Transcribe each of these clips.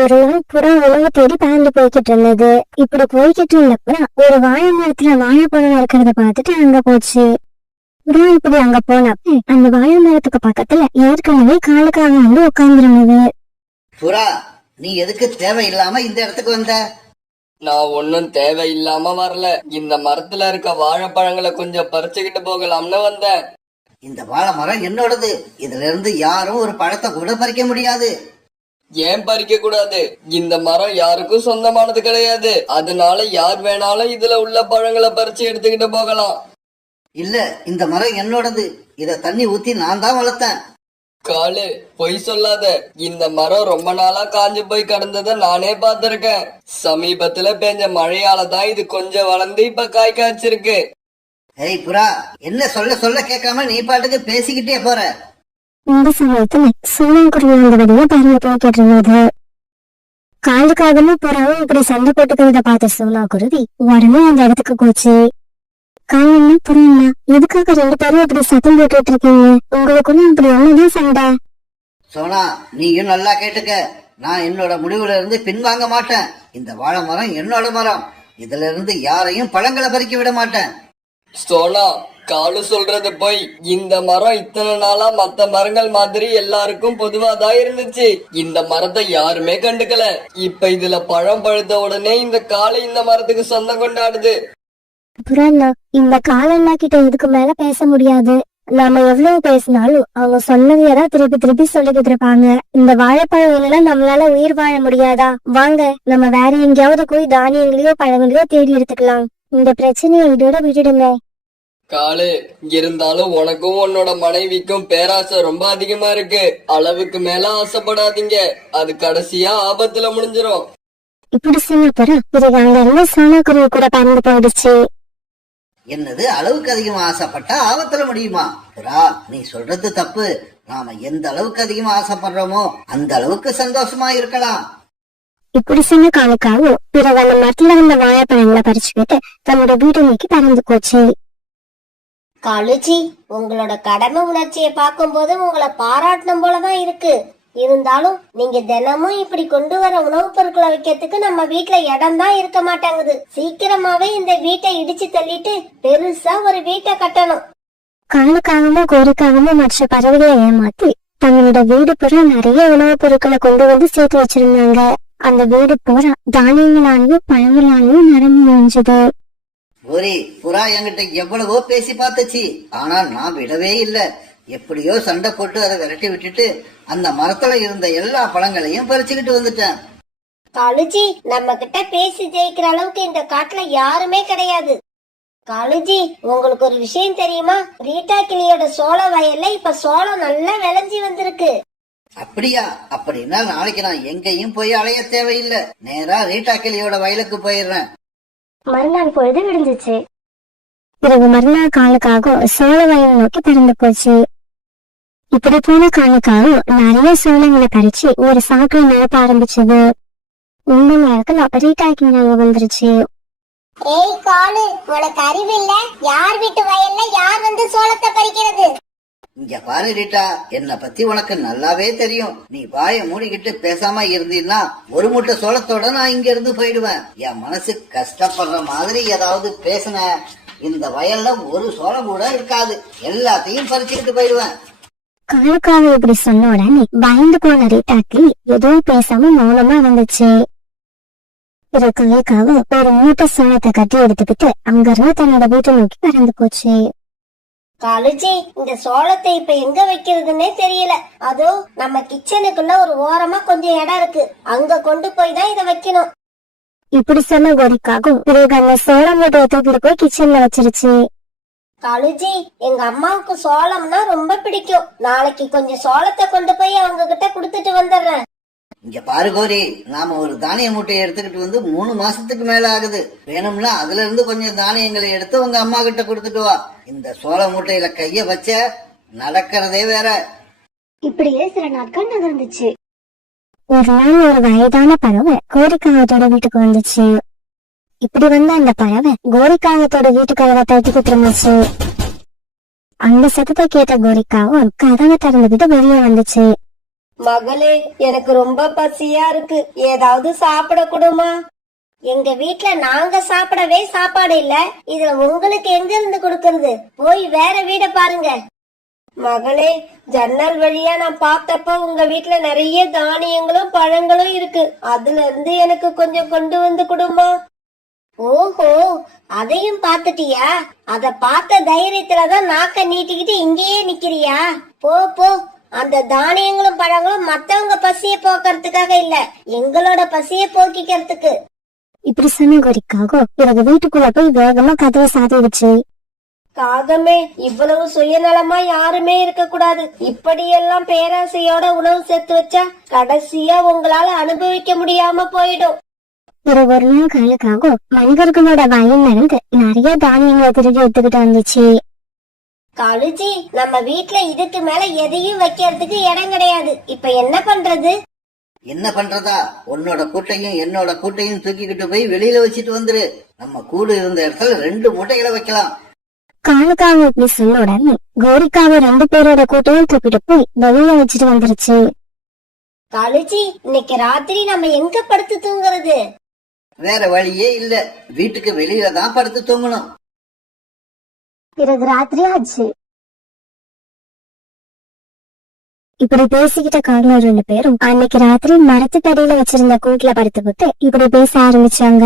ஒரு நாள் புறா உணவு தேடி பறந்து போய்கிட்டு இருந்தது. இப்படி போய்கிட்டு இருந்த புறா ஒரு வாழை மரத்துல வாழைப்பழம் இருக்கிறத பார்த்துட்டு அங்க போச்சு. புறா இப்படி அங்க போனப்ப அந்த வாழை மரத்துக்கு பக்கத்துல ஏற்கனவே காலுக்காக வந்து உட்கார்ந்துருந்தது. புறா, நீ எதுக்கு தேவையில்லாம இந்த இடத்துக்கு வந்த? நான் ஒன்னும் தேவையில்லாம வரல. இந்த மரத்துல இருக்க வாழைப்பழங்களை கொஞ்சம் பறிச்சுக்கிட்டு போகலாம்னு வந்தேன். இந்த வாழை மரம் என்னோடது. இதுல இருந்து யாரும் ஒரு பழத்தை கூட பறிக்க முடியாது. ஏன் பறிக்க கூடாது? இந்த மரம் யாருக்கும் சொந்தமானது கிடையாது. அதனால யார் வேணாலும் இதுல உள்ள பழங்களை பறிச்சு எடுத்துக்கிட்டு போகலாம். இல்ல, இந்த மரம் என்னோடது. இத தண்ணி ஊத்தி நான் தான் வளர்த்தேன். காலு, பொய் சொல்லாத. இந்த மரம் ரொம்ப நாளா காஞ்சு போய் கிடந்தத நானே பார்த்திருக்கேன். சமீபத்துல பெஞ்ச மழையால தான் இது கொஞ்சம் வளர்ந்து இப்ப காய் காய்ச்சிருக்கு. ஏய் புறா, என்ன சொல்ல சொல்ல கேட்காம நீ பாட்டுக்கு பேசிக்கிட்டே போற. இந்த சமயத்துல சோனாங்குருவி அந்த வழியா பறந்து போய்கிட்டு இருந்தது. காலுக்காகவும் புறாவும் இப்படி சண்டை போட்டுக்கிறத பார்த்த சோனாங்குருவி உடனே அந்த இடத்துக்கு போச்சு. காலன்னா புறாண்ணா, எதுக்காக 2 பேரும் இப்படி சத்தம் போட்டுட்டு இருக்கீங்க? உங்களுக்குள்ள அப்படி ஒண்ணுதான் சண்டை? சோனா, நீயும் நல்லா கேட்டுக்க. நான் என்னோட முடிவுல இருந்து பின்வாங்க மாட்டேன். இந்த வாழை மரம் என்னோட மரம். இதுல இருந்து யாரையும் பழங்களை பறிக்க விட மாட்டேன். சோனா, காலு சொல்றது போய். இந்த மரம் இத்தனை நாளா மத்த மரங்கள் மாதிரி எல்லாருக்கும் பொதுவாதான் இருந்துச்சு. இந்த மரத்தை யாருமே கண்டுக்கல. இப்ப இதுல பழம் பழுத்த உடனே இந்த காலு இந்த மரத்துக்கு சொந்தம் கொண்டாடுது. புறாண்ணா, இந்த காலண்ணா கிட்ட இதுக்கு மேல பேச முடியாது. நாம எவ்வளவு பேசினாலும் அவங்க சொன்னதையதான் திருப்பி திருப்பி சொல்லிக்கிட்டு இருப்பாங்க. இந்த வாழைப்பழம் இல்லைன்னா நம்மளால உயிர் வாழ முடியாதா? வாங்க, நம்ம வேற எங்கேயாவது போய் தானியங்களையோ பழங்களையோ தேடி எடுத்துக்கலாம். இந்த பிரச்சனையை இதோட விட்டுடுங்க. காலு, இருந்தாலும் உனக்கும் உன்னோட மனைவிக்கும் பேராசை ரொம்ப அதிகமா இருக்கு. அளவுக்கு மேல ஆசைப்படாதீங்க. அது கடைசியா ஆபத்துல முடிஞ்சிரும். இப்படி சொன்ன பிறகு பிறகு அங்க இருந்து சோனாக்குருவி கூட பறந்து போயிடுச்சு. என்னது, அளவுக்கு அதிகமா ஆசைப்பட்டா ஆபத்துல முடியுமா? புறா, நீ சொல்றது தப்பு. நாம எந்த அளவுக்கு அதிகமா ஆசைப்படுறோமோ அந்த அளவுக்கு சந்தோஷமா இருக்கலாம். இப்படி சொன்ன காலுக்காகவும் பிறகு அந்த மரத்துல இருந்த வாழைப்பழங்களை பறிச்சுக்கிட்டு தன்னோட வீட்டை நோக்கி பறந்து போச்சு. காலுஜி, உங்களோட கடமை உணர்ச்சியை பார்க்கும்போது உங்களை பாராட்டணும் போலதான் இருக்கு. இருந்தாலும் நீங்க தினமும் இப்படி கொண்டு வர உணவுப் பொருட்களை வைக்கிறதுக்கு நம்ம வீட்டுல இடம் தான் இருக்க மாட்டேங்குது. சீக்கிரமாவே இந்த வீட்டை இடிச்சு தள்ளிட்டு பெருசா ஒரு வீட்டை கட்டணும். காலுக்காகவும் கோரிக்காகவும் மற்ற பறவைகளை ஏமாத்தி தங்களோட வீடு பூரா நிறைய உணவுப் பொருட்களை கொண்டு வந்து சேர்த்து வச்சிருந்தாங்க. அந்த வீடு பூரா தானியங்களாலையும் பழங்களாலையும் நிரம்பி முடிஞ்சது. ஒரு புறா என்கிட்ட எவ்வளவோ பேசி பார்த்துச்சு. ஆனா நான் விடவே இல்ல. எப்படியோ சண்டை போட்டு அதை விரட்டி விட்டுட்டு அந்த மரத்துல இருந்த எல்லா பழங்களையும் பறிச்சுக்கிட்டு வந்துட்டேன். காலுஜி, நம்ம கிட்ட பேசி ஜெயிக்கிற அளவுக்கு இந்த காட்டுல யாருமே கிடையாது. காலுஜி, உங்களுக்கு ஒரு விஷயம் தெரியுமா? ரீட்டா கிளியோட சோள வயல்ல இப்ப சோளம் நல்லா விளைஞ்சி வந்திருக்கு. அப்படியா? அப்படின்னா நாளைக்கு நான் எங்கேயும் போய் அலைய தேவையில்லை. நேரா ரீட்டா கிளியோட வயலுக்கு போயிடுறேன். மறுநாள் பொழுது விடுஞ்சிச்சு. பிறகு மறுநாள் காலுக்காகவும் சோள வயலை நோக்கி பறந்து போச்சு. இப்படி போன காலுக்காகவும் நிறைய சோளங்களை பறிச்சு ஒரு சாக்குல நிரப்ப ஆரம்பிச்சது. இந்த நேரத்துல ரீட்டா கிளி வந்துருச்சு. ஏய் காலு, உனக்கு அறிவு இல்ல? யார் வீட்டு வயல்ல யார் வந்து சோளத்தை பறிக்கிறது? இங்க பாரு ரீட்டா, என்ன பத்தி உனக்கு நல்லாவே தெரியும். நீ வாயை மூடிக்கிட்டு பேசாம இருந்தீன்னா ஒரு மூட்டை சோளத்தோட நான் இங்க இருந்து போயிடுவேன். என் மனசு கஷ்டப்படுற மாதிரி ஏதாவது பேசின இந்த வயல்ல ஒரு சோளம் கூட இருக்காது. எல்லாத்தையும் பறிச்சுக்கிட்டு போயிடுவேன். காலுக்காக இப்படி சொன்ன உடனே பயந்து போன ரீட்டா கிளி எதுவும் பேசாம மௌனமா வந்துச்சு. பிறகு காலுக்காக ஒரு மூட்டை சோளத்தை கட்டி எடுத்துக்கிட்டு அங்க இருந்து தன்னோட வீட்டை நோக்கி பறந்து போச்சு. காலுஜி, இந்த சோளத்தை இப்ப எங்க வைக்கிறதுன்னே தெரியல. அதோ நம்ம கிச்சனுக்குள்ள ஒரு ஓரமா கொஞ்சம் இடம் இருக்கு. அங்க கொண்டு போய் தான் இத வைக்கணும். இப்படி சொன்ன கோரிக்காகவும் பிறகு அந்த சோள மூட்டையை தூக்கிட்டு போய் கிச்சன்ல வச்சிருச்சு. காலுஜி, எங்க அம்மாவுக்கு சோளம்னா ரொம்ப பிடிக்கும். நாளைக்கு கொஞ்சம் சோளத்தை கொண்டு போய் அவங்க கிட்ட குடுத்துட்டு வந்துடுறேன். இங்க பாரு கோரி, நாம ஒரு தானிய மூட்டையை எடுத்துக்கிட்டு வந்து 3 மாசத்துக்கு மேல ஆகுது. வேணும்னா அதுல இருந்து கொஞ்சம் தானியங்களை எடுத்து உங்க அம்மா கிட்ட கொடுத்துட்டு வா. இந்த சோள மூட்டையில கைய வச்ச நடக்கிறதே வேற. இப்படியே சில நாட்கள் நகர்ந்துச்சு. ஒரு நாள் ஒரு வயதான பறவை கோரிக்காகத்தோட வீட்டுக்கு வந்துச்சு. இப்படி வந்த அந்த பறவை கோரிக்காகத்தோட வீட்டுக்கதவை தட்டிக்கிட்டு இருந்துச்சு. அந்த சத்தத்தை கேட்ட கோரிக்காவும் கதவை திறந்துகிட்டு வெளியே வந்துச்சு. மகளே, எனக்கு ரொம்ப பசியா இருக்கு, ஏதாவது சாப்பிட கொடுமா? எங்க வீட்ல நாங்க சாப்பிடவே சாப்பாடு இல்ல, இதுல உங்களுக்கு எங்க இருந்து கொடுக்கறது? போய் வேற வீட பாருங்க. மகளே, ஜன்னல் வழியா நான் பார்த்தப்ப உங்க வீட்ல நிறைய தானியங்களும் பழங்களும் இருக்கு, அதுல இருந்து எனக்கு கொஞ்சம் கொண்டு வந்து கொடுமா? ஓஹோ, அதையும் பாத்துட்டியா? அத பார்த்த தைரியத்துலதான் நாக்க நீட்டிக்கிட்டு இங்கேயே நிக்கிறியா? போ போ, அந்த தானியங்களும் பழங்களும் மத்தவங்க பசிய போக்குறதுக்காக இல்ல, எங்களோட பசிய போக்கிக்கிறதுக்கு. இப்படி சொன்ன கோரிக்காக பிறகு வீட்டுக்குள்ள போய் வேகமா கதவை சாத்திடுச்சு. காகமே, இவ்வளவு சுயநலமா யாருமே இருக்க கூடாது. இப்படியெல்லாம் பேராசையோட உணவு சேர்த்து வச்சா கடைசியா உங்களால அனுபவிக்க முடியாம போயிடும். பிறகு ஒரு நாள் காலுக்காக மனிதர்களோட வயல்ல இருந்து நிறைய தானியங்களை திருடி எடுத்துக்கிட்டு வந்துச்சு. காலுஜி, நம்ம வீட்ல இதுக்கு மேல எதையும் வைக்கிறதுக்கு இடம் கிடையாது, இப்ப என்ன பண்றது? என்ன பண்றதா? உன்னோட கூட்டையும் என்னோட கூட்டையும் தூக்கிக்கிட்டு போய் வெளியில வச்சிட்டு வந்துரு. நம்ம கூடு இருந்த இடத்துல 2 மூட்டைகளை வைக்கலாம். காலுக்காக இப்படி சொன்ன உடனே கோரிக்காவை 2 பேரோட கூட்டையும் தூக்கிட்டு போய் வெளியில வச்சுட்டு வந்துருச்சு. காலுஜி, இன்னைக்கு ராத்திரி நம்ம எங்க படுத்து தூங்குறது? வேற வழியே இல்ல, வீட்டுக்கு வெளியில தான் படுத்து தூங்கணும். பிறகு ராத்திரி ஆச்சு. இப்படி பேசிக்கிட்ட காரணம் 2 பேரும் அன்னைக்கு ராத்திரி மரத்துக்கடியில வச்சிருந்த கூட்டுல படுத்துக்கிட்டு இப்படி பேச ஆரம்பிச்சாங்க.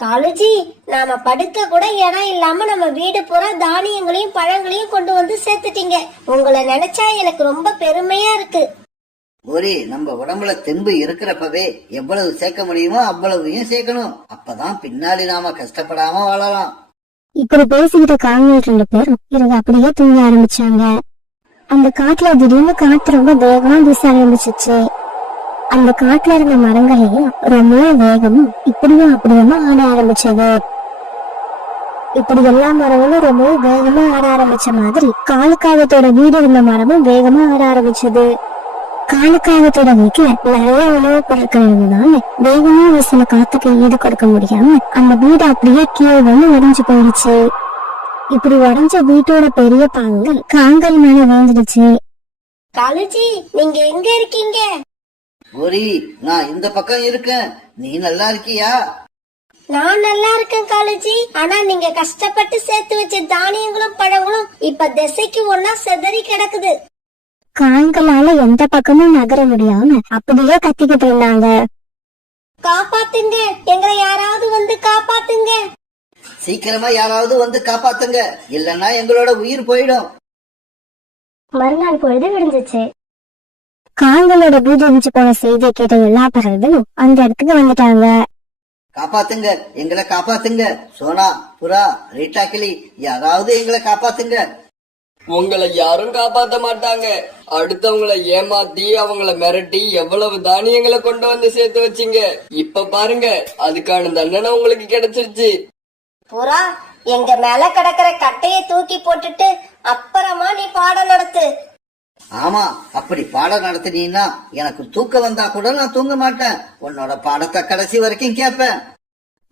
காலுஜி, நாம படுக்க கூட இடம் இல்லாம நம்ம வீடு பூரா தானியங்களையும் பழங்களையும் கொண்டு வந்து சேர்த்துட்டீங்க. உங்களை நினைச்சா எனக்கு ரொம்ப பெருமையா இருக்கு. ஒரு நம்ம உடம்புல தெம்பு இருக்கிறப்பவே எவ்வளவு சேர்க்க முடியுமோ அவ்வளவையும் சேர்க்கணும். அப்பதான் பின்னாடி நாம கஷ்டப்படாம வாழலாம். இப்படி பேசிக்கிட்ட காரணம் 2 பேரும் பிறகு அப்படியே தூங்க ஆரம்பிச்சாங்க. அந்த காட்டுல திடீர்னு காத்து ரொம்ப வேகமா வீச ஆரம்பிச்சிச்சு. அந்த காட்டுல இருந்த மரங்களையும் ரொம்ப வேகமும் இப்படியும் அப்படியுமா ஆட ஆரம்பிச்சது. இப்படி எல்லா மரங்களும் ரொம்ப வேகமா ஆட ஆரம்பிச்ச மாதிரி காலுக்காகத்தோட வீடு இருந்த மரமும் வேகமா ஆட ஆரம்பிச்சது. காலுக்காகத்தோட வீட்டுல நிறைய உணவு பொருட்கள் இருந்ததால வேகமா வீசின காத்துக்கு ஈடு கொடுக்க முடியாம அந்த வீடு அப்படியே கீழே வந்து உடைஞ்சு போயிடுச்சு. இப்படி உடைஞ்ச வீட்டோட பெரிய பாகங்கள் காங்கல் மேல விழுந்துடுச்சு. காலுஜி, நீங்க எங்க இருக்கீங்க? ஒரு நான் இந்த பக்கம் இருக்கேன், நீ நல்லா இருக்கியா? நான் நல்லா இருக்கேன் காலுஜி, ஆனா நீங்க கஷ்டப்பட்டு சேர்த்து வச்ச தானியங்களும் பழங்களும் இப்ப திசைக்கு ஒன்னா செதறி கிடக்குது. கால்களால எந்த பக்கமும் நகர முடியாம அப்படியே கத்திக்கிட்டு இருந்தாங்க. காப்பாத்துங்க, எங்களை யாராவது வந்து காப்பாத்துங்க. சீக்கிரமா யாராவது வந்து காப்பாத்துங்க, இல்லன்னா எங்களோட உயிர் போயிடும். மறுநாள் பொழுது விடிஞ்சிச்சு. கால்களோட பூஜை போன செய்தியை கேட்ட எல்லா பறவைகளும் அந்த இடத்துக்கு வந்துட்டாங்க. காப்பாத்துங்க, எங்களை காப்பாத்துங்க. சோனா, புறா, ரீட்டா கிளி, யாராவது எங்களை காப்பாத்துங்க. உங்களை யாரும் காப்பாத்த மாட்டாங்க. அடுத்தவங்களை ஏமாத்தி அவங்கள மிரட்டி எவ்வளவு தானியங்களை கொண்டு வந்து சேர்த்து வச்சீங்க. இப்ப பாருங்க, அதுக்கான தண்டனை உங்களுக்கு கிடைச்சிருச்சு. புறா, எங்க மேல கிடக்கிற கட்டைய தூக்கி போட்டுட்டு அப்புறமா நீ பாடம் நடத்து. ஆமா, அப்படி பாடம் நடத்தினீன்னா எனக்கு தூக்க வந்தா கூட நான் தூங்க மாட்டேன். உன்னோட பாடத்தை கடைசி வரைக்கும் கேட்பேன்.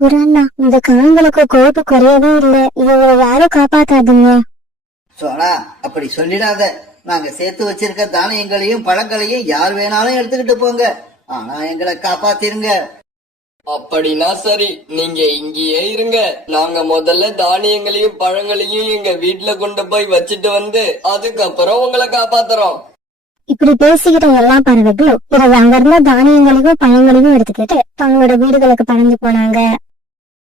புறாண்ணா, இந்த கால்களுக்கு கோப்பு குறையவே இல்லை, இவங்களை யாரும் காப்பாத்தாதுங்க. சோனா, அப்படி சொல்லிடாத. நாங்க சேர்த்து வச்சிருக்க தானியங்களையும் பழங்களையும் யார் வேணாலும் எடுத்துக்கிட்டு போங்க, ஆனா எங்களை காப்பாத்திருங்க. அப்படின்னா சரி, நீங்க இங்கேயே இருங்க. நாங்க முதல்ல தானியங்களையும் பழங்களையும் எங்க வீட்டுல கொண்டு போய் வச்சுட்டு வந்து அதுக்கப்புறம் உங்களை காப்பாத்துறோம். இப்படி பேசிக்கிட்ட எல்லா பறவைகளும் பிறகு அங்கிருந்த தானியங்களையும் பழங்களையும் எடுத்துக்கிட்டு தங்களோட வீடுகளுக்கு பறந்து போனாங்க.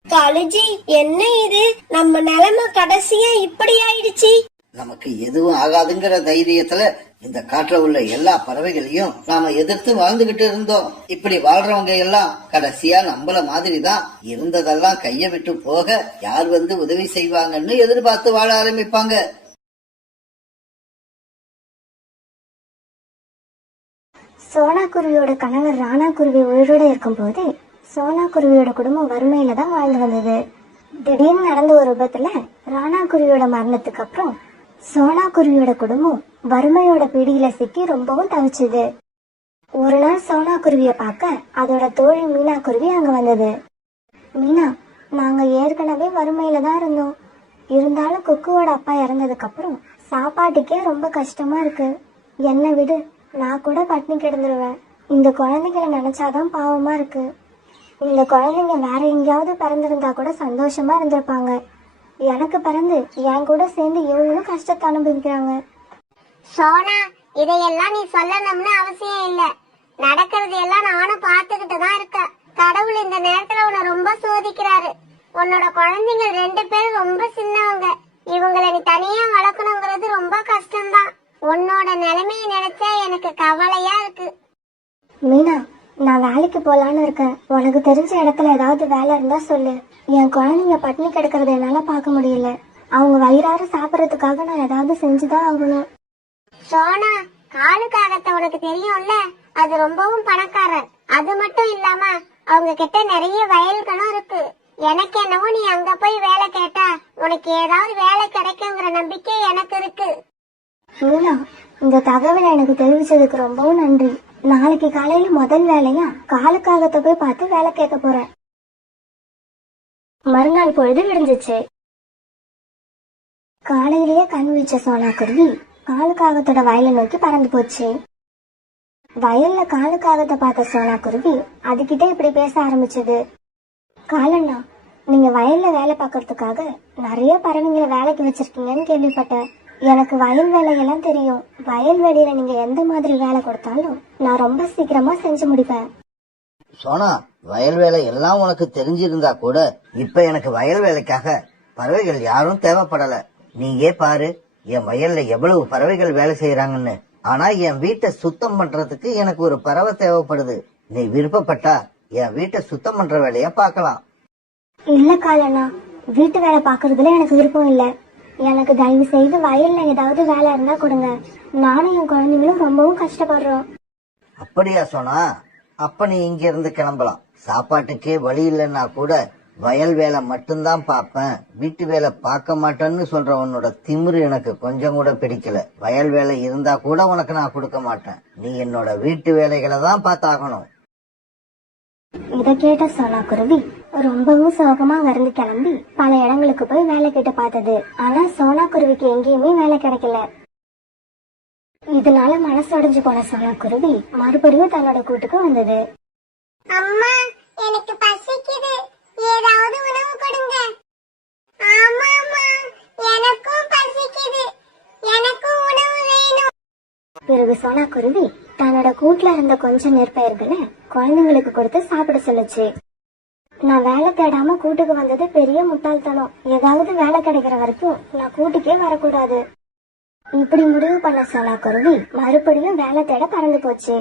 காலுஜி, என்ன இது? நம்ம நிலைமை கடைசியா இப்படி ஆயிடுச்சு. நமக்கு எதுவும் ஆகாதுங்கிற தைரியத்துல இந்த காட்டுல உள்ள எல்லா பறவைகளையும் நாம எதிர்த்து வாழ்ந்துகிட்டு இருந்தோம். இப்படி வாழ்றவங்க எல்லாம் கடைசியா நம்மள மாதிரிதான் இருந்ததெல்லாம் கைய விட்டு போக யார் வந்து உதவி செய்வாங்கன்னு எதிர்பார்த்து வாழ ஆரம்பிப்பாங்க. சோனா குருவியோட கணவர் ராணா குருவி உயிரோட இருக்கும் போது சோனா குருவியோட குடும்பம் வறுமையில தான் வாழ்ந்து வந்தது. திடீர்னு நடந்த ஒரு விபத்துல ராணா குருவியோட மரணத்துக்கு அப்புறம் சோனா குருவியோட குடும்பம் வறுமையோட பிடியில சிக்கி ரொம்பவும் தவிச்சுது. ஒரு நாள் சோனா குருவிய பார்க்க அதோட தோழி மீனா குருவி அங்க வந்தது. மீனா, நாங்க ஏற்கனவே வறுமையில தான் இருந்தோம், இருந்தாலும் குக்குவோட அப்பா இறந்ததுக்கு அப்புறம் சாப்பாட்டுக்கே ரொம்ப கஷ்டமா இருக்கு, என்ன விடு, நான் கூட பட்னி கிடந்துருவேன். இந்த குழந்தைங்களை நினைச்சாதான் பாவமா இருக்கு. இந்த குழந்தைங்க வேற எங்கேயாவது பிறந்திருந்தா கூட சந்தோஷமா இருந்திருப்பாங்க. எனக்கு பிறந்து என் கூட சேர்ந்து இவங்களும் கஷ்டத்தை அனுபவிக்கிறாங்க. சோனா, இதையெல்லாம் நீ சொல்லணும்னு அவசியம் இல்ல. நடக்கிறது எல்லாம் நானும் பாத்துக்கிட்டு தான் இருக்கேன். கடவுள் இந்த நேரத்துல உன்னை ரொம்ப சோதிக்கிறாரு. உன்னோட குழந்தைங்க 2 பேரும் ரொம்ப சின்னவங்க. இவங்களை நீ தனியா வளர்க்கணுங்கிறது ரொம்ப கஷ்டம்தான். உன்னோட நிலைமையை நினைச்சா எனக்கு கவலையா இருக்கு. மீனா, நான் வேலைக்கு போலான்னு இருக்கேன். உனக்கு தெரிஞ்ச இடத்துல ஏதாவது வேலை இருந்தா சொல்லு. என் குழந்தைங்க பட்டினி கிடக்கிறத என்னால பார்க்க முடியல. அவங்க வயிறார சாப்பிடறதுக்காக நான் ஏதாவது செஞ்சுதான் ஆகணும். சோனா, காலுக்காகத்த உனக்கு தெரியும்ல, அது ரொம்பவும் பணக்காரர். அது மட்டும் இல்லாம அவங்க கிட்ட நிறைய வயல்களும் இருக்கு. எனக்கு என்னவோ நீ அங்க போய் வேலை கேட்டா உனக்கு ஏதாவது வேலை கிடைக்குங்கிற நம்பிக்கை எனக்கு இருக்கு. மீனா, இந்த தகவலை எனக்கு தெரிவிச்சதுக்கு ரொம்பவும் நன்றி. நாளைக்கு காலையில முதல் வேலையா காலுக்காகத்த போய் பார்த்து வேலை கேட்க போறேன். மறுநாள் பொழுது விடிஞ்சிச்சு. காலையிலேயே கண் விழிச்ச சோனா குருவி காலுக்காகத்தோட வயலை நோக்கி பறந்து போச்சு. வயல்ல காலுக்காகத்தை பார்த்த சோனா குருவி அதுகிட்ட இப்படி பேச ஆரம்பிச்சது. காலண்ணா, நீங்க வயல்ல வேலை பார்க்கறதுக்காக நிறைய பறவைங்களை வேலைக்கு வச்சிருக்கீங்கன்னு கேள்விப்பட்டேன். எனக்கு வயல் வேலையெல்லாம் தெரியும். வயல்வெளியில நீங்க எந்த மாதிரி வேலை கொடுத்தாலும் நான் ரொம்ப சீக்கிரமா செஞ்சு முடிப்பேன். சோனா, வயல் வேலை எல்லாம் உனக்கு தெரிஞ்சிருந்தா கூட இப்ப எனக்கு வயல் வேலைக்காக பறவைகள் யாரும் தேவைப்படல. நீயே பாரு, என் வயல்ல எவ்வளவு பறவைகள் வேலை செய்யறாங்கன்னு. ஆனா என் வீட்டை சுத்தம் பண்றதுக்கு எனக்கு ஒரு பறவை தேவைப்படுது. நீ விருப்பப்பட்டா என் வீட்டை சுத்தம் பண்ற வேலைய பார்க்கலாம். இல்ல காலண்ணா, வீட்டு வேலை பாக்குறதுல எனக்கு விருப்பம் இல்ல. எனக்கு தயவு செய்து வயல்ல ஏதாவது வேலை இருந்தா கொடுங்க. நானும் என் குழந்தைங்களும் ரொம்பவும் கஷ்டப்படுறோம். அப்படியா சோனா? அப்ப நீ இங்க இருந்து கிளம்பலாம். சாப்பாட்டுக்கே வழி இல்லைன்னா கூட வயல் வேலை மட்டும்தான் பார்ப்பேன், வீட்டு வேலை பார்க்க மாட்டேன்னு சொல்ற உன்னோட திமிரு எனக்கு கொஞ்சம் கூட பிடிக்கல. வயல் வேலை இருந்தா கூட உனக்கு நான் கொடுக்க மாட்டேன். நீ என்னோட வீட்டு வேலைகளை தான் பார்த்தாகணும். இத கேட்ட சோனா குருவி ரொம்பவும் சோகமா அங்கிருந்து கிளம்பி பல இடங்களுக்கு போய் வேலை கேட்டு பார்த்தது. ஆனா சோனா குருவிக்கு எங்கேயுமே வேலை கிடைக்கல. இதனால மனசொடைஞ்சு போன சோனா குருவி மறுபடியும் தன்னோட கூட்டுக்கு வந்தது. அம்மா, எனக்கு பசிக்குது, ஏதாவது உணவு கொடுங்க. ஆமா அம்மா, எனக்கும் பசிக்குது, எனக்கும் உணவு வேணும். பிறகு சோனா குருவி தன்னோட கூட்டுல இருந்த கொஞ்சம் நெற்பயிர்களை குழந்தைங்களுக்கு கொடுத்து சாப்பிட சொல்லுச்சு. நான் வேலை தேடாம கூட்டுக்கு வந்தது பெரிய முட்டாள்தனம். ஏதாவது வேலை கிடைக்கிற வரைக்கும் நான் கூட்டுக்கே வரக்கூடாது. இப்படி முடிவு பண்ண சோனா குருவி மறுபடியும் வேலை தேட பறந்து போச்சு.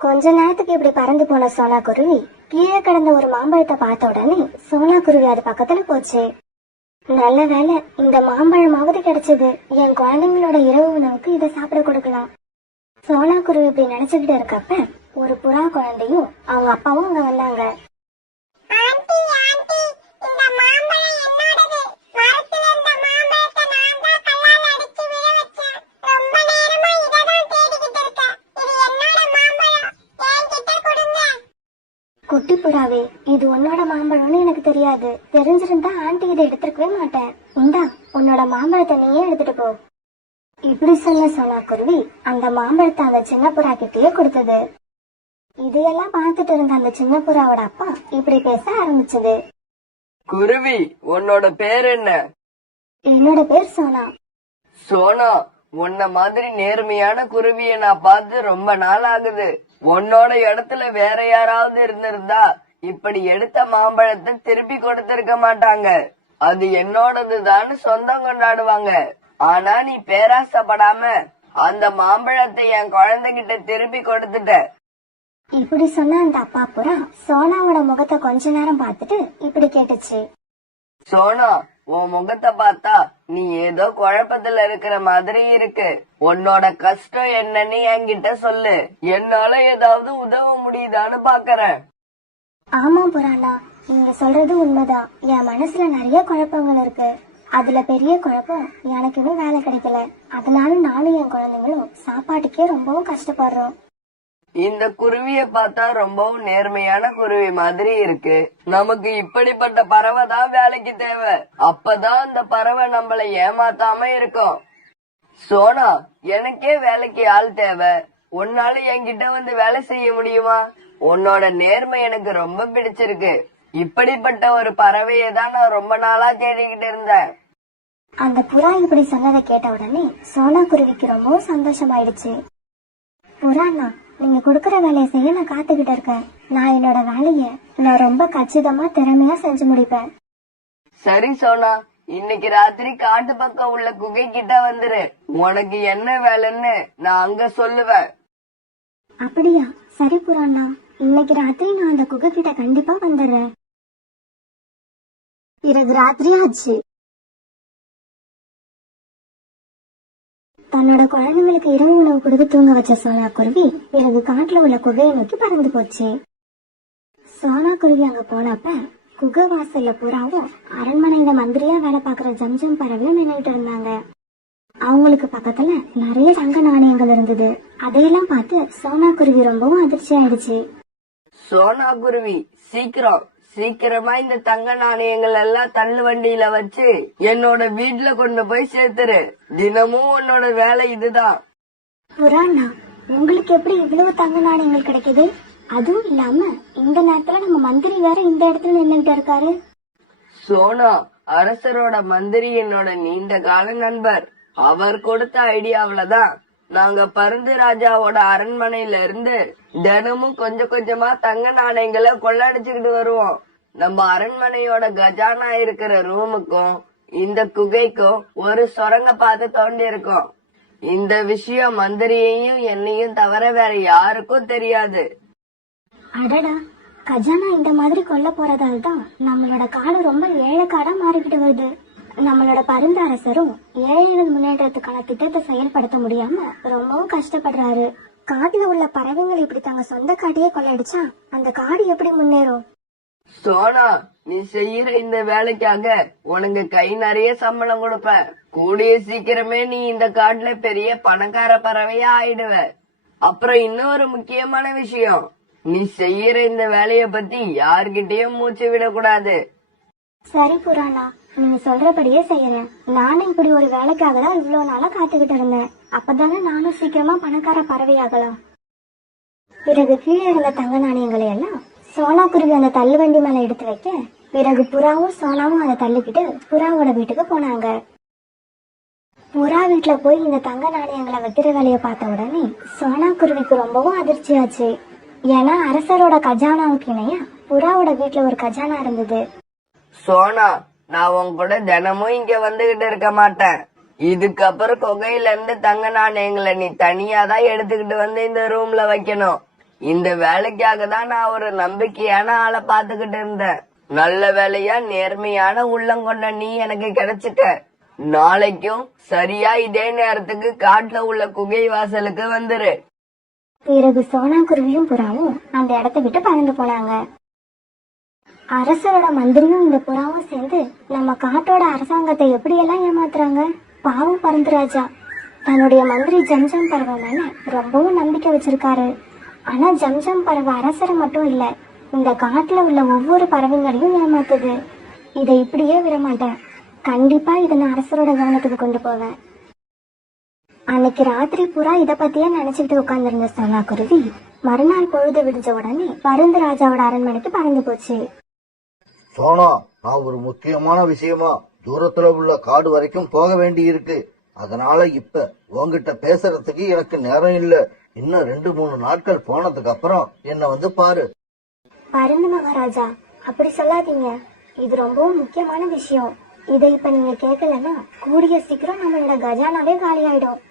கொஞ்ச நேரத்துக்கு இப்படி பறந்து போன சோனா குருவி கீழே கிடந்த ஒரு மாம்பழத்தை பார்த்த உடனே சோனா குருவி அது பக்கத்துல போச்சு. நல்ல வேலை, இந்த மாம்பழமாவது கிடைச்சது. என் குழந்தைங்களோட இரவு உணவுக்கு இதை சாப்பிட கொடுக்கலாம். சோனா குருவி இப்படி நினைச்சுக்கிட்டு இருக்கப்ப ஒரு புறா குழந்தையும் அவங்க அப்பாவும் அங்க வந்தாங்க. ஆண்டி, ஆண்டி, இந்த மாம்பழம் என்னோடது. மரத்துல இருந்த மாம்பழத்தை நான் தான் கல்லால அடிச்சு விழ வச்சேன். ரொம்ப நேரமா இதை தான் தேடிக்கிட்டு இருக்கேன். இது என்னோட மாம்பழம், என்கிட்ட கொடுங்க. குட்டி புறாவே, இது உன்னோட மாம்பழம்னு எனக்கு தெரியாது. தெரிஞ்சிருந்தா ஆண்டி இதை எடுத்துருக்கவே மாட்டேன். இந்தா, உன்னோட மாம்பழத்தை நீயே எடுத்துட்டு போ. இப்படி சொல்ல சோனா குருவி அந்த மாம்பழத்தை அந்த சின்ன புறா கிட்டயே கொடுத்தது. இதையெல்லாம் பார்த்துட்டு இருந்த அந்த சின்ன புறாவோட அப்பா இப்படி பேச ஆரம்பிச்சது. குருவி, உன்னோட பேர் என்ன? என்னோட பேர் சோனா. சோனா, உன்ன மாதிரி நேர்மையான குருவிய நான் பார்த்து ரொம்ப நாள் ஆகுது. உன்னோட இடத்துல வேற யாராவது இருந்திருந்தா இப்படி எடுத்த மாம்பழத்தை திருப்பி கொடுத்திருக்க மாட்டாங்க. அது என்னோடதுதான் சொந்தம் கொண்டாடுவாங்க. ஆனா நீ பேராசப்படாம அந்த மாம்பழத்தை என் குழந்தைகிட்ட திருப்பி கொடுத்துட்ட. இப்படி சொன்ன அந்த அப்பா புறா சோனாவோட முகத்தை கொஞ்ச நேரம் பார்த்துட்டு இப்படி கேட்டுச்சு. சோனா, உன் முகத்தை பார்த்தா நீ ஏதோ குழப்பத்துல இருக்கிற மாதிரி இருக்கு. உன்னோட கஷ்டம் என்னன்னு என்கிட்ட சொல்லு. என்னால ஏதாவது உதவ முடியுதான்னு பாக்கறேன். ஆமா புறாண்ணா, நீங்க சொல்றது உண்மைதான். என் மனசுல நிறைய குழப்பங்கள் இருக்கு. அதுல பெரிய குழப்பம், எனக்கு இன்னும் வேலை கிடைக்கல. அதனால நானும் என் குழந்தைங்களும் சாப்பாட்டுக்கே ரொம்பவும் கஷ்டப்படுறோம். இந்த குருவிய பார்த்தா ரொம்பவும் நேர்மையான குருவி மாதிரி இருக்கு. நமக்கு இப்படிப்பட்ட பறவை தான் வேலைக்கு தேவை. அப்பதான் அந்த பறவை நம்மள ஏமாத்தாம இருக்கும். சோனா, எனக்கே வேலைக்கு ஆள் தேவை. உன்னால என்கிட்ட வந்து வேலை செய்ய முடியுமா? உன்னோட நேர்மை எனக்கு ரொம்ப பிடிச்சிருக்கு. இப்படிப்பட்ட ஒரு பறவையை தான் நான் ரொம்ப நாளா தேடிக்கிட்டு இருந்தேன். அந்த புறா இப்படி சொன்னதை கேட்ட உடனே சோனா குருவிக்கு ரொம்பவும் சந்தோஷமாயிடுச்சு. புறாண்ணா, நீங்க கொடுக்கற வேலையை செய்ய நான் காத்துக்கிட்டு இருக்கேன். நான் என்னோட வேலைய நான் ரொம்ப கச்சிதமா திறமையா செஞ்சு முடிப்பேன். சரி சோனா, இன்னைக்கு ராத்திரி காட்டு பக்கம் உள்ள குகை கிட்ட வந்துரு. உனக்கு என்ன வேலைன்னு நான் அங்க சொல்லுவேன். அப்படியா? சரி புறாண்ணா, இன்னைக்கு ராத்திரி நான் அந்த குகை கிட்ட கண்டிப்பா வந்துடுறேன். பிறகு ராத்திரி ஆச்சு. தன்னோட குழந்தைங்களுக்கு இரவு உணவு கொடுத்து தூங்க வச்ச சோனா குருவி பிறகு காட்டுல உள்ள குகையை நோக்கி பறந்து போச்சு. சோனா குருவி அங்க போனப்ப குகை வாசல்ல புறாவும் அரண்மனையில மந்திரியா வேலை பாக்குற ஜம்ஜம் பறவையும் நின்னுட்டு இருந்தாங்க. அவங்களுக்கு பக்கத்துல நிறைய தங்க நாணயங்கள் இருந்தது. அதையெல்லாம் பார்த்து சோனா குருவி ரொம்பவும் அதிர்ச்சி ஆயிடுச்சு. சோனா குருவி, சீக்கிரமா இந்த தங்க நாணயங்கள் எல்லாம் தள்ளு வண்டியில வச்சு என்னோட வீட்டுல கொண்டு போய் சேர்த்துரு. தினமும் உன்னோட வேலை இதுதான். புறாண்ணா, உங்களுக்கு எப்படி இவ்வளவு தங்க நாணயங்கள் கிடைக்குது? அதுவும் இல்லாம இந்த நேரத்துல நம்ம மந்திரி வேற இந்த இடத்துல நின்னுட்டு இருக்காரு. சோனா, அரசரோட மந்திரி என்னோட நீண்ட கால நண்பர். அவர் கொடுத்த ஐடியாவிலதான் நாங்க பருந்து ராஜாவோட அரண்மனையில இருந்து தினமும் கொஞ்சம் கொஞ்சமா தங்க நாணயங்களை கொள்ளடிச்சுக்கிட்டு வருவோம். நம்ம அரண்மனையோட கஜானா இருக்கிற ரூமுக்கும் இந்த குகைக்கும் ஒரு சுரங்க பாதை தோண்டி இருக்கோம். இந்த விஷயம் மந்திரியையும் என்னையும் தவிர வேற யாருக்கும் தெரியாது. அடடா, கஜானா இந்த மாதிரி கொல்ல போறதால தான் நம்மளோட காடு ரொம்ப ஏழைக்காடா மாறிக்கிட்டு வருது. நம்மளோட பருந்து அரசரும் ஏழைகள் முன்னேற்றத்துக்கான திட்டத்தை செயல்படுத்த முடியாம ரொம்பவும் கஷ்டப்படுறாரு. காட்டுல உள்ள பறவைகள் இப்படி தங்க சொந்த காட்டையே கொள்ளடிச்சா அந்த காடு எப்படி முன்னேறும்? சோனா, நீ செய்யற இந்த வேலைக்காக உனக்கு கை நிறைய சம்பளம் கொடுப்பேன். கூடிய சீக்கிரமே நீ இந்த காட்டுல பெரிய பணக்கார பறவையா ஆயிடுவ. அப்புறம் இன்னொரு முக்கியமான விஷயம், நீ செய்யற இந்த வேலைய பத்தி யார்கிட்டயும் மூச்சு விடக்கூடாது. சரி புராணா, நீங்க சொல்றபடியே செய்யறேன். நானும் இப்படி ஒரு வேலைக்காக தான் இவ்வளவு நாளா காத்துக்கிட்டு இருந்தேன். அப்பதானே நானும் சீக்கிரமா பணக்கார பறவையாகலாம். பிறகு கீழே இருந்த தங்க நாணயங்களை எல்லாம் சோனா குருவி அந்த தள்ளுவண்டி மேல எடுத்து வைக்க, பிறகு புறாவும் சோனாவும் அதை தள்ளிக்கிட்டு புறாவோட வீட்டுக்கு போனாங்க. புறா வீட்டுல போய் இந்த தங்க நாணயங்களை வைக்கிற வேலையை பார்த்த உடனே சோனா குருவிக்கு ரொம்பவும் அதிர்ச்சியாச்சு. ஏன்னா அரசரோட கஜானாவுக்கு இணையா புறாவோட வீட்டுல ஒரு கஜானா இருந்தது. சோனா, நான் உன் கூட தினமும் இங்க வந்துகிட்டு இருக்க மாட்டேன். இதுக்கப்புறம் குகையில இருந்து தங்க நாணயங்களை நீ தனியா தான் எடுத்துக்கிட்டு வந்து இந்த ரூம்ல வைக்கணும். இந்த வேலைக்காக தான் நான் ஒரு நம்பிக்கையான ஆளை பாத்துக்கிட்டு இருந்தேன். நல்ல வேலையா நேர்மையான உள்ளம் கொண்ட நீ எனக்கு கிடைச்சிட்ட. நாளைக்கும் சரியா இதே நேரத்துக்கு காட்டுல உள்ள குகை வாசலுக்கு வந்துரு. பிறகு சோனா குருவியும் புறாவும் அந்த இடத்தை விட்டு பறந்து போனாங்க. அரசரோட மந்திரியும் இந்த புறாவும் சேர்ந்து நம்ம காட்டோட அரசாங்கத்தை எப்படியெல்லாம் ஏமாத்துறாங்க. பாவம் பருந்து ராஜா தன்னுடைய மந்திரி ஜம்ஜம் பறவை மேல ரொம்பவும் நம்பிக்கை வச்சிருக்காரு. ஆனா ஜம்ஜம் பறவை அரசரை மட்டும் இல்ல, இந்த காட்டுல உள்ள ஒவ்வொரு பறவைங்களையும் ஏமாத்துது. இதை இப்படியே விடமாட்டேன். கண்டிப்பா இதை நான் அரசரோட கவனத்துக்கு கொண்டு போவேன். அன்னைக்கு ராத்திரி புறா இத பத்தியே நினைச்சுக்கிட்டு உட்கார்ந்திருந்த சோனா குருவி மறுநாள் பொழுது விடிஞ்ச உடனே பருந்து ராஜாவோட அரண்மனைக்கு பறந்து போச்சு. சோனா, நான் ஒரு முக்கியமான விஷயமா தூரத்துல உள்ள காடு வரைக்கும் போக வேண்டி இருக்கு. அதனால இப்ப உங்ககிட்ட பேசுறதுக்கு எனக்கு நேரம் இல்ல. இன்னும் 2-3 நாட்கள் போனதுக்கு அப்புறம் என்ன வந்து பாரு. பருந்து மகாராஜா, அப்படி சொல்லாதீங்க. இது ரொம்பவும் முக்கியமான விஷயம். இதை இப்ப நீங்க கேட்கலன்னா கூடிய சீக்கிரம் நம்மளோட கஜானாவே காலியாயிடும்.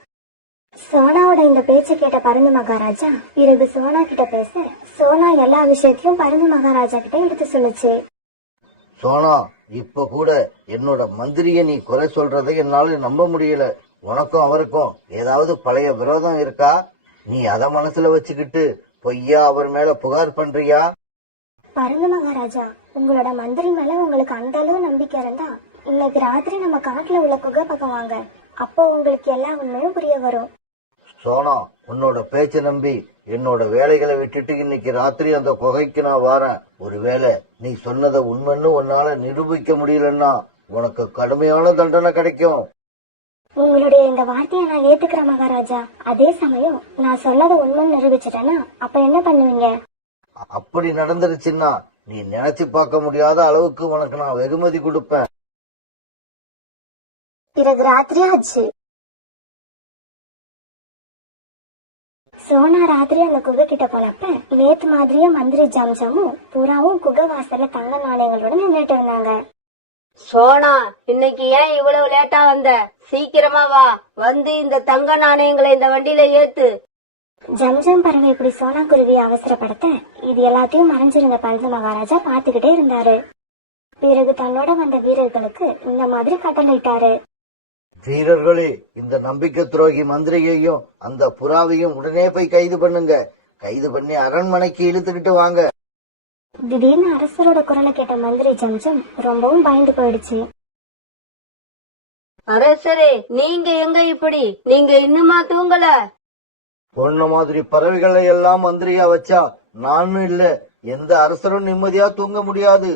சோனாவோட இந்த பேச்சை கேட்ட பருந்து மகாராஜா பிறகு சோனா கிட்ட பேச சோனா எல்லா விஷயத்தையும் பருந்து மகாராஜா கிட்ட எடுத்து சொல்லுச்சு. சோனா, இப்ப கூட என்னோட மந்திரிய நீ குறை சொல்றதை என்னால நம்ப முடியல. உனக்கும் அவருக்கும் ஏதாவது பழைய விரோதம் இருக்கா? நீ அத மனசுல வச்சுக்கிட்டு பொய்யா அவர் மேல புகார் பண்றியா? பருந்து மகாராஜா, உங்களோட மந்திரி மேல உங்களுக்கு அந்த அளவு நம்பிக்கை இருந்தா இன்னைக்கு ராத்திரி நம்ம காட்டுல உள்ள குகை பக்கம் வாங்க. அப்போ உங்களுக்கு எல்லா உண்மையும் புரிய வரும். சோனா, உன்னோட பேச்ச நம்பி என்னோட வேலைகளை விட்டுட்டு இன்னைக்கு ராத்திரி அந்த குகைக்கு நான் வாரேன். ஒருவேளை நீ சொன்னதை உண்மைன்னு உன்னால நிரூபிக்க முடியலன்னா உனக்கு கடுமையான தண்டனை கிடைக்கும். உங்களுடைய இந்த வார்த்தையை நான் ஏத்துக்கிறேன் மகாராஜா. அதே சமயம் நான் சொன்னதை உண்மைன்னு நிரூபிச்சிட்டேன்னா அப்ப என்ன பண்ணுவீங்க? அப்படி நடந்துருச்சுன்னா நீ நினைச்சு பார்க்க முடியாத அளவுக்கு உனக்கு நான் வெகுமதி கொடுப்பேன். பிறகு ராத்திரி ஆச்சு. சோனா ராத்திரி அந்த குகை கிட்ட போனப்ப நேத்து மாதிரியே மந்திரி ஜம்ஜமும் புறாவும் குகை வாசல்ல தங்க நாணயங்களோட நின்றுட்டு இருந்தாங்க. சோனா, இன்னைக்கு ஏன் இவ்வளவு லேட்டா வந்த? சீக்கிரமா வா, வந்து இந்த தங்க நாணயங்களை இந்த வண்டியில ஏத்து. ஜம்ஜம் பறவை இப்படி சோனா குருவியை அவசரப்படுத்த இது எல்லாத்தையும் மறைஞ்சிருந்த பழுது மகாராஜா பாத்துக்கிட்டே இருந்தாரு. பிறகு தன்னோட வந்த வீரர்களுக்கு இந்த மாதிரி கட்டளையிட்டாரு. வீரர்களே, இந்த நம்பிக்கை துரோகி மந்திரியையும் அந்த புறாவையும் உடனே போய் கைது பண்ணுங்க. கைது பண்ணி அரண்மனைக்கு இழுத்துக்கிட்டு வாங்க. திடீர்னு அரசரோட குரலை கேட்ட மந்திரி ஜம்ஜம் ரொம்பவும் பயந்து போயிடுச்சு. அரசரே, நீங்க எங்க இப்படி? நீங்க இன்னுமா தூங்கல? பொண்ணு மாதிரி பறவைகளை எல்லாம் மந்திரியா வச்சா நானும் இல்ல எந்த அரசரும் நிம்மதியா தூங்க முடியாது.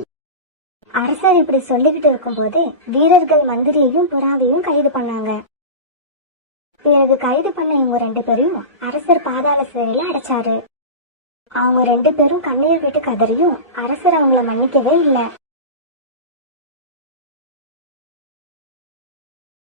அரசர் இப்படி சொல்லிக்கிட்டு இருக்கும் போதே வீரர்கள் மந்திரியையும் புறாவையும் கைது பண்ணாங்க. பிறகு கைது பண்ண இவங்க 2 பேரையும் அரசர் பாதாள சிறையில அடைச்சாரு. அவங்க 2 பேரும் கண்ணீர் விட்டு கதறியும் அரசர் அவங்கள மன்னிக்கவே இல்லை.